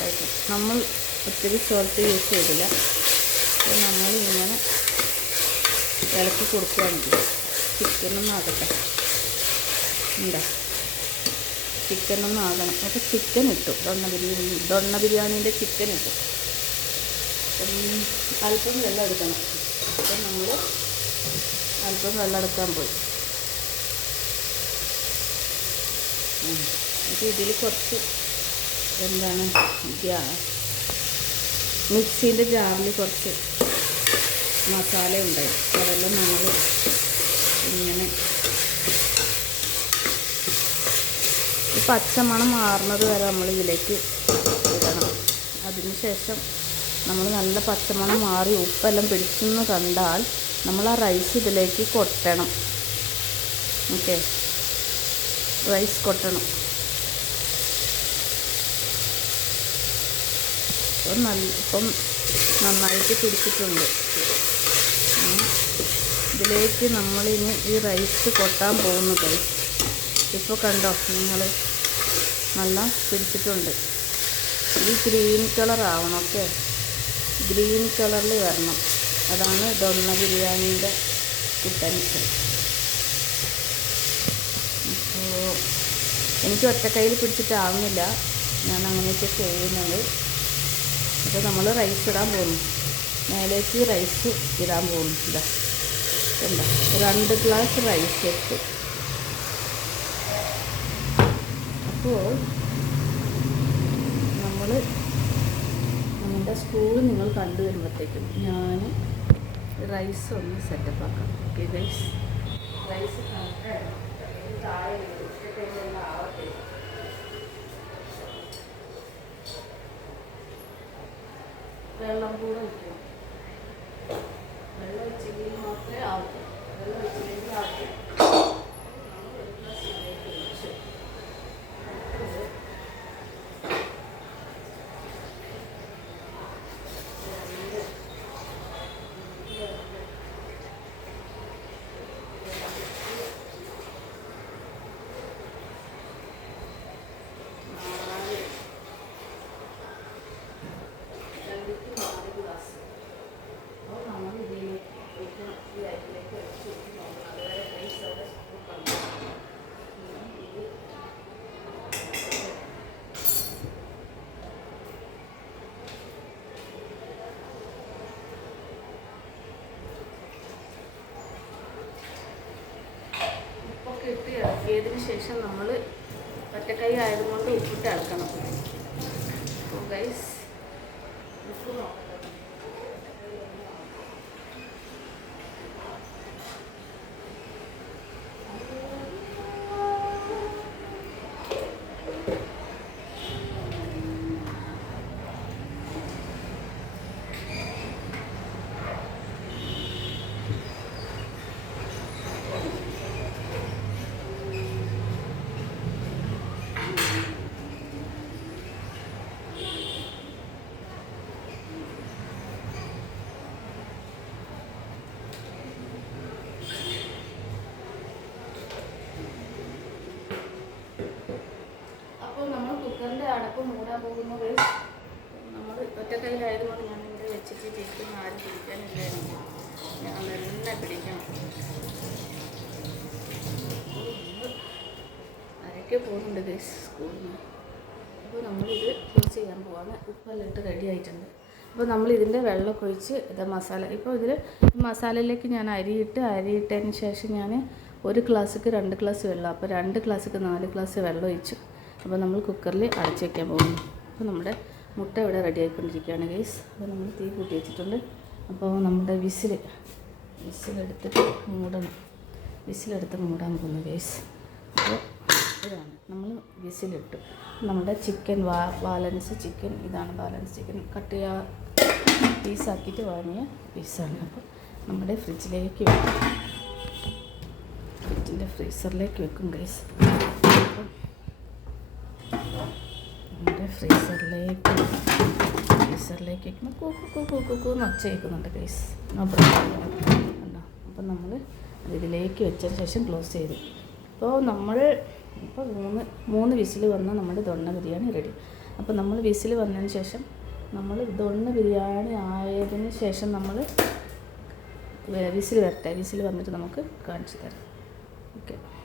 സോഫ്റ്റായിട്ട്. നമ്മൾ ഒത്തിരി സോൾട്ട് യൂസ് ചെയ്തില്ല. അപ്പോൾ നമ്മൾ ഇങ്ങനെ ഇളക്കി കൊടുക്കുകയാണെങ്കിൽ ചിക്കനൊന്നും ആകട്ടെ. എന്താ ചിക്കനൊന്നും ആകണം. അപ്പോൾ ചിക്കൻ ഇട്ടു. ദൊണ്ണ ബിരിയാണീൻ്റെ ചിക്കൻ ഇട്ടു. അല്പം വെള്ളം എടുക്കണം. അപ്പം നമ്മൾ അല്പം വെള്ളം എടുക്കാൻ പോയി. അപ്പോൾ ഇതിൽ കുറച്ച് എന്താണ് മിക്സീൻ്റെ ജാറിൽ കുറച്ച് മസാല ഉണ്ടായി. അതെല്ലാം നമ്മൾ ഇങ്ങനെ ഈ പച്ചമണം മാറുന്നത് വരെ നമ്മൾ ഇതിലേക്ക് ഇടണം. അതിന് ശേഷം നമ്മൾ നല്ല പച്ചമണം മാറി ഉപ്പെല്ലാം പിടിച്ചെന്ന് കണ്ടാൽ നമ്മൾ ആ റൈസ് ഇതിലേക്ക് കൊട്ടണം. Okay, rice കൊട്ടണം. ഇപ്പം നന്നായിട്ട് പിടിച്ചിട്ടുണ്ട്. ഇതിലേക്ക് നമ്മളിനി ഈ റൈസ് കൊട്ടാൻ പോകുന്നു. റൈസ് ഇപ്പോൾ കണ്ടോ നിങ്ങൾ, നല്ല പിടിച്ചിട്ടുണ്ട്. ഇത് ഗ്രീൻ കളർ ആവണം. ഓക്കെ, ഗ്രീൻ കളറിൽ വരണം. അതാണ് ദൊണ്ണ ബിരിയാണീൻ്റെ കുട്ടൻസ്. അപ്പോൾ എനിക്ക് ഒറ്റക്കൈയിൽ പിടിച്ചിട്ടാവുന്നില്ല, ഞാൻ അങ്ങനെയൊക്കെ ചെയ്യുന്നത്. അപ്പോൾ നമ്മൾ റൈസ് ഇടാൻ പോകുന്നു. മേലേക്ക് റൈസ് ഇടാൻ പോകുന്നു. ഇതാ എന്താ 2 ഗ്ലാസ് റൈസ് ഇട്ടു. അപ്പോൾ നമ്മുടെ സ്കൂൾ നിങ്ങൾ കണ്ടു വരുമ്പോഴത്തേക്കും ഞാൻ റൈസ് ഒന്ന് സെറ്റപ്പ് ആക്കാം. ഓക്കെ ഗൈസ്, റൈസ് താഴെ ആവട്ടെ. വെള്ളം കൂടെ വയ്ക്കും. വെള്ളം വെച്ചെങ്കിൽ മാത്രമേ ആവട്ടെ. വെള്ളം വെച്ചില്ലെങ്കിൽ ആവട്ടെ. ഇട്ട് ഇറക്കിയതിന് ശേഷം നമ്മൾ ഒറ്റക്കൈ ആയതുകൊണ്ട് ഉപ്പിട്ട് ഇളക്കണം. അപ്പോൾ ഗൈസ് ഉപ്പ് നോക്കണം. കുക്കറിൻ്റെ അടപ്പ് മൂടാൻ പോകുന്നത് നമ്മൾ ഒറ്റക്കൈയിലായതുകൊണ്ട് ഞാൻ ഇവിടെ വെച്ചിട്ട് ചിക്കൻ ആരും പിടിക്കാനില്ലായിരുന്നു. ഞാൻ തന്നെ പിടിക്കണം. ആരൊക്കെ പോകുന്നുണ്ട് ഗൈസ് സ്കൂളിൽ നിന്ന്. അപ്പോൾ നമ്മളിത് ക്ലോസ് ചെയ്യാൻ പോവാണ്. ഉപ്പെല്ലാം ഇട്ട് റെഡി ആയിട്ടുണ്ട്. അപ്പോൾ നമ്മളിതിൻ്റെ വെള്ളമൊക്കെ ഒഴിച്ച് ഇത് മസാല, ഇപ്പോൾ ഇതിൽ മസാലയിലേക്ക് ഞാൻ അരിയിട്ടതിന് ശേഷം ഞാൻ 1 ഗ്ലാസ്സിക്ക് 2 ഗ്ലാസ് വെള്ളം, അപ്പോൾ 2 ഗ്ലാസ്സിക്ക് 4 ഗ്ലാസ് വെള്ളം ഒഴിച്ചു. അപ്പോൾ നമ്മൾ കുക്കറിൽ അടച്ച് വയ്ക്കാൻ പോകുന്നു. അപ്പോൾ നമ്മുടെ മുട്ട ഇവിടെ റെഡി ആയിക്കൊണ്ടിരിക്കുകയാണ് ഗൈസ്. അപ്പോൾ നമ്മൾ തീ കൂട്ടി വെച്ചിട്ടുണ്ട്. അപ്പോൾ നമ്മുടെ വിസിലെടുത്തിട്ട് മൂടാൻ പോകുന്നു ഗൈസ്. അപ്പോൾ ഇതാണ് നമ്മൾ വിസിലിട്ടു. നമ്മുടെ ചിക്കൻ ബാലൻസ് ചിക്കൻ, ഇതാണ് ബാലൻസ് ചിക്കൻ. കട്ട് പീസാക്കിയിട്ട് വാങ്ങിയ പീസാണ്. അപ്പോൾ നമ്മുടെ ഫ്രിഡ്ജിലേക്ക് വെക്കും, ഫ്രിഡ്ജിൻ്റെ ഫ്രീസറിലേക്ക് വെക്കും ഗൈസ്. അപ്പം നമ്മുടെ ഫ്രീസറിലേക്ക് വയ്ക്കുമ്പോൾ കൂന്ന് ഒച്ച കേൾക്കുന്നുണ്ട് ഗൈസ്. ഉണ്ടോ? അപ്പം നമ്മൾ ഇതിലേക്ക് വെച്ചതിന് ശേഷം ക്ലോസ് ചെയ്തു. അപ്പോൾ നമ്മൾ ഇപ്പോൾ 3 വിസിൽ വന്നാൽ നമ്മുടെ ദൊണ്ണ ബിരിയാണി റെഡി. അപ്പോൾ നമ്മൾ വിസിൽ വന്നതിന് ശേഷം നമ്മൾ ദൊണ്ണ് ബിരിയാണി ആയതിന് ശേഷം നമ്മൾ വിസിൽ വരട്ടെ, വിസിൽ വന്നിട്ട് നമുക്ക് കാണിച്ചു തരാം. ഓക്കെ.